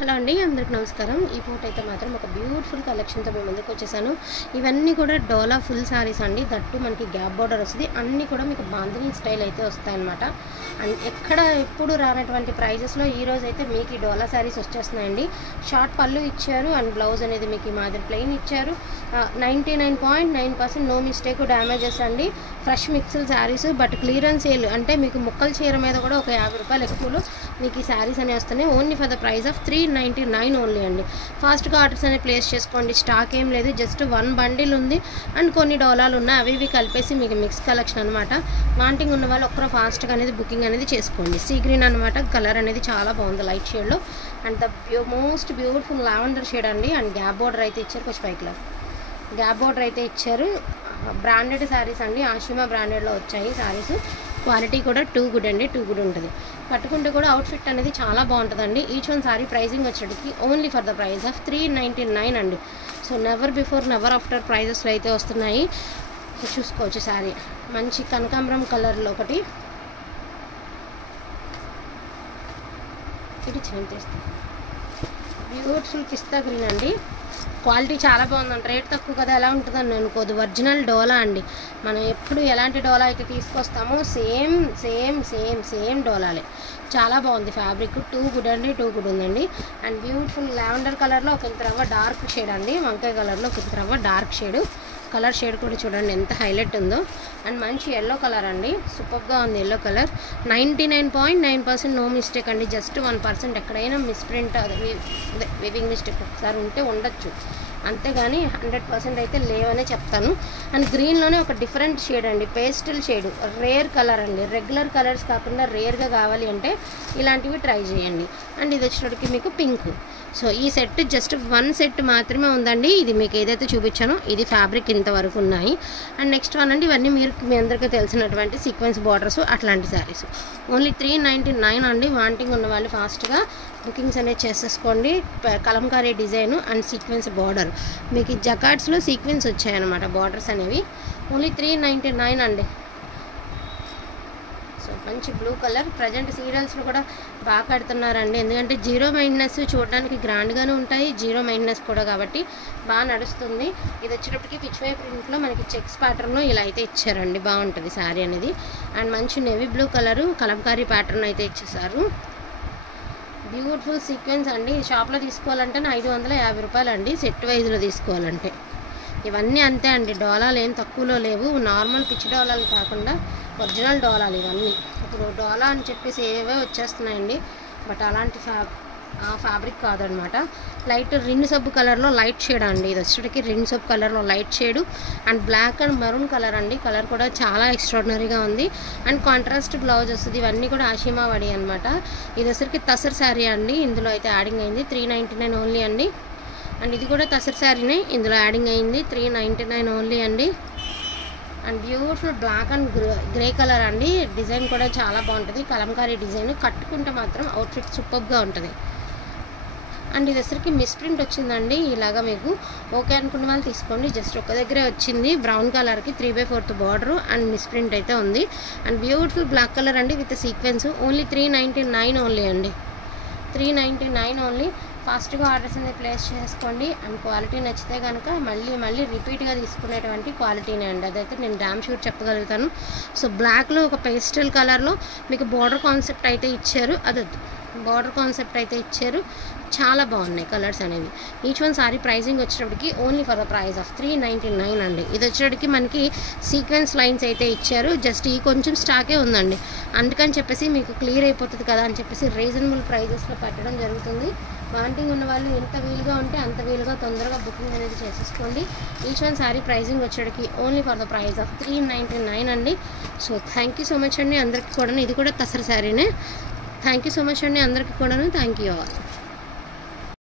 Hello అండి, అందరికి నమస్కారం. ఈ పూట అయితే మాత్రం ఒక బ్యూటిఫుల్ కలెక్షన్తో మేము ముందుకు వచ్చేసాను. ఇవన్నీ కూడా డోలా ఫుల్ శారీస్ అండి. దట్టు మనకి గ్యాప్ బార్డర్ వస్తుంది. అన్నీ కూడా మీకు బాందినీ స్టైల్ అయితే వస్తాయన్నమాట. అండ్ ఎక్కడ ఎప్పుడు రానటువంటి ప్రైజెస్లో ఈరోజు అయితే మీకు ఈ డోలా శారీస్ వచ్చేస్తున్నాయండి. షార్ట్ పళ్ళు ఇచ్చారు అండ్ బ్లౌజ్ అనేది మీకు ఈ మాదిరి ప్లెయిన్ ఇచ్చారు. 99.9% నో మిస్టేక్ డ్యామేజెస్ అండి. Fresh mixed saris, but clearance sale అంటే మీకు ముక్కల చీర మీద కూడా ఒక 50 రూపాయలు ఎక్కువలో మీకు ఈ శారీస్ అనేవి వస్తున్నాయి. Only for the price of 399 only అండి. ఫాస్ట్గా ఆర్డర్స్ అనేవి ప్లేస్ చేసుకోండి. స్టాక్ ఏం లేదు, జస్ట్ 1 బండిల్ ఉంది అండ్ కొన్ని డోలాలు ఉన్నాయి. అవి ఇవి కలిపేసి మీకు మిక్స్ కలెక్షన్ అనమాట. వాంటింగ్ ఉన్న వాళ్ళు ఒక్కరో ఫాస్ట్గా అనేది బుకింగ్ అనేది చేసుకోండి. సీ గ్రీన్ అనమాట. కలర్ అనేది చాలా బాగుంది లైట్ షేడ్లో. And the most beautiful lavender shade అండి. అండ్ గ్యాప్ బోర్డర్ అయితే ఇచ్చారు. కొంచెం పైకి గ్యాప్ బోర్డర్ అయితే ఇచ్చారు. బ్రాండెడ్ శారీస్ అండి. ఆషిమా బ్రాండెడ్లో వచ్చాయి శారీస్. క్వాలిటీ కూడా టూ గుడ్ అండి, టూ గుడ్ ఉంటుంది. కట్టుకుంటే కూడా అవుట్ఫిట్ అనేది చాలా బాగుంటుందండి. ఈచ్ వన్ శారీ ప్రైజింగ్ వచ్చేటికి only for the price of 399 అండి. So never before never after ప్రైజెస్లో అయితే వస్తున్నాయి. చూసుకోవచ్చు శారీ. మంచి కనకాంబరం కలర్లో ఒకటి, ఇది చేస్తాం బ్యూటిఫుల్ పిస్తా గ్రీన్ అండి. క్వాలిటీ చాలా బాగుందండి. రేట్ తక్కువ కదా ఎలా ఉంటుందని అనుకోదు. ఒరిజినల్ డోలా అండి. మనం ఎప్పుడు ఎలాంటి డోలా అయితే తీసుకొస్తామో సేమ్ డోలాలే. చాలా బాగుంది ఫ్యాబ్రిక్. టూ గుడ్ అండి, టూ గుడ్ ఉందండి. అండ్ బ్యూటిఫుల్ లావెండర్ కలర్లో ఒక ఇంత రవ్వ డార్క్ షేడ్ అండి. వంకాయ కలర్లో ఒక ఇంత రవ్వ డార్క్ షేడ్. కలర్ షేడ్ కూడా చూడండి ఎంత హైలైట్ ఉందో. అండ్ మంచి ఎల్లో కలర్ అండి. సూపర్గా ఉంది ఎల్లో కలర్. 99.9% నో మిస్టేక్ అండి. జస్ట్ 1% ఎక్కడైనా మిస్ప్రింట్ వివింగ్ మిస్టేక్ ఒకసారి ఉంటే ఉండొచ్చు, అంతేగాని 100% అయితే లేవనే చెప్తాను. అండ్ గ్రీన్లోనే ఒక డిఫరెంట్ షేడ్ అండి. పేస్టల్ షేడ్, రేర్ కలర్ అండి. రెగ్యులర్ కలర్స్ కాకుండా రేర్గా కావాలి అంటే ఇలాంటివి ట్రై చేయండి. అండ్ ఇది వచ్చేటప్పటికి మీకు పింక్. సో ఈ సెట్ జస్ట్ 1 సెట్ మాత్రమే ఉందండి. ఇది మీకు ఏదైతే చూపించానో ఇది ఫ్యాబ్రిక్ ఇంతవరకు ఉన్నాయి. అండ్ నెక్స్ట్ వన్ అండి, ఇవన్నీ మీ అందరికీ తెలిసినటువంటి సీక్వెన్స్ బార్డర్స్ అట్లాంటి శారీస్. ఓన్లీ 399 అండి. వాంటింగ్ ఉన్న వాళ్ళు ఫాస్ట్గా బుకింగ్స్ అనేది చేసేసుకోండి. Kalamkari design and sequence border. మీకు ఈ జకార్డ్స్లో సీక్వెన్స్ వచ్చాయన్నమాట బార్డర్స్ అనేవి. ఓన్లీ 399 అండి. సో మంచి బ్లూ కలర్. ప్రజెంట్ సీరియల్స్లో కూడా బాగా కడుతున్నారండి. ఎందుకంటే జీరో మెయింటెనెన్స్ చూడడానికి గ్రాండ్గానే ఉంటాయి, జీరో మెయింటెనెన్స్ కూడా కాబట్టి బాగా నడుస్తుంది. ఇది వచ్చేటప్పటికి పిచ్వై ప్రింట్లో మనకి చెక్స్ ప్యాటర్న్లో ఇలా అయితే ఇచ్చారండి. బాగుంటుంది శారీ అనేది. అండ్ మంచి navy blue colour Kalamkari pattern అయితే ఇచ్చేసారు. బ్యూటిఫుల్ సీక్వెన్స్ అండి. షాప్లో తీసుకోవాలంటే 550 రూపాయలు అండి. సెట్ వైజ్లో తీసుకోవాలంటే ఇవన్నీ అంతే అండి. డోలాలు ఏం తక్కువలో లేవు. నార్మల్ పిచ్చి డోలాలు కాకుండా ఒరిజినల్ డోలాలు ఇవన్నీ. ఇప్పుడు డోలా అని చెప్పేసి ఏవే వచ్చేస్తున్నాయండి, బట్ అలాంటి ఫ్యాబ్రిక్ కాదనమాట. లైట్ రిన్ సబ్బు కలర్లో లైట్ షేడ్ అండి. ఇది వచ్చేటికి రిన్ సబ్బు కలర్లో light shade. And black and maroon colour అండి. కలర్ కూడా చాలా ఎక్స్ట్రాడినరీగా ఉంది. అండ్ కాంట్రాస్ట్ బ్లౌజ్ వస్తుంది. ఇవన్నీ కూడా ఆషిమా వడి అనమాట. ఇది వచ్చరికి తసర్ శారీ అండి. ఇందులో అయితే యాడింగ్ అయింది. 399 ఓన్లీ అండి. అండ్ ఇది కూడా తసర్ శారీనే, ఇందులో యాడింగ్ అయింది. 399 ఓన్లీ అండి. And beautiful black and grey colour అండి. డిజైన్ కూడా చాలా బాగుంటుంది. కలంకారీ డిజైన్. కట్టుకుంటే మాత్రం అవుట్ఫిట్ సూపర్గా ఉంటుంది. అండ్ ఇది వచ్చరికి మిస్ప్రింట్ వచ్చిందండి. ఇలాగా మీకు ఓకే అనుకున్న వాళ్ళు తీసుకోండి. జస్ట్ ఒక దగ్గరే వచ్చింది. బ్రౌన్ కలర్కి 3/4 బార్డరు అండ్ మిస్ప్రింట్ అయితే ఉంది. అండ్ బ్యూటిఫుల్ బ్లాక్ కలర్ అండి విత్ సీక్వెన్స్. ఓన్లీ 399 ఓన్లీ అండి. 399 ఓన్లీ. ఫాస్ట్గా ఆర్డర్స్ అనేది ప్లేస్ చేసుకోండి. అండ్ క్వాలిటీ నచ్చితే కనుక మళ్ళీ రిపీట్గా తీసుకునేటువంటి క్వాలిటీనే అండి. అదైతే నేను డామ్ షూట్ చెప్పగలుగుతాను. సో బ్లాక్లో ఒక పేస్టల్ కలర్లో మీకు బార్డర్ కాన్సెప్ట్ అయితే ఇచ్చారు. బార్డర్ కాన్సెప్ట్ అయితే ఇచ్చారు. చాలా బాగున్నాయి కలర్స్ అనేవి. ఈచ్ వన్ సారీ ప్రైజింగ్ వచ్చేటప్పటికి only for the price of 399 అండి. ఇది వచ్చేటప్పటికి మనకి సీక్వెన్స్ లైన్స్ అయితే ఇచ్చారు. జస్ట్ ఈ కొంచెం స్టాకే ఉందండి. అందుకని చెప్పేసి మీకు క్లియర్ అయిపోతుంది కదా అని చెప్పేసి రీజనబుల్ ప్రైజెస్లో పెట్టడం జరుగుతుంది. వాంటింగ్ ఉన్న వాళ్ళు ఎంత వీలుగా ఉంటే అంత వీలుగా తొందరగా బుకింగ్ అనేది చేసేసుకోండి. ఈచ్ వన్ శారీ ప్రైజింగ్ వచ్చేటికి only for the price of 399 అండి. So thank you so much అండి అందరికీ కూడా. ఇది కూడా తసర్ శారీనే. థ్యాంక్ యూ సో మచ్ అండి అందరికీ కూడాను. Thank you all.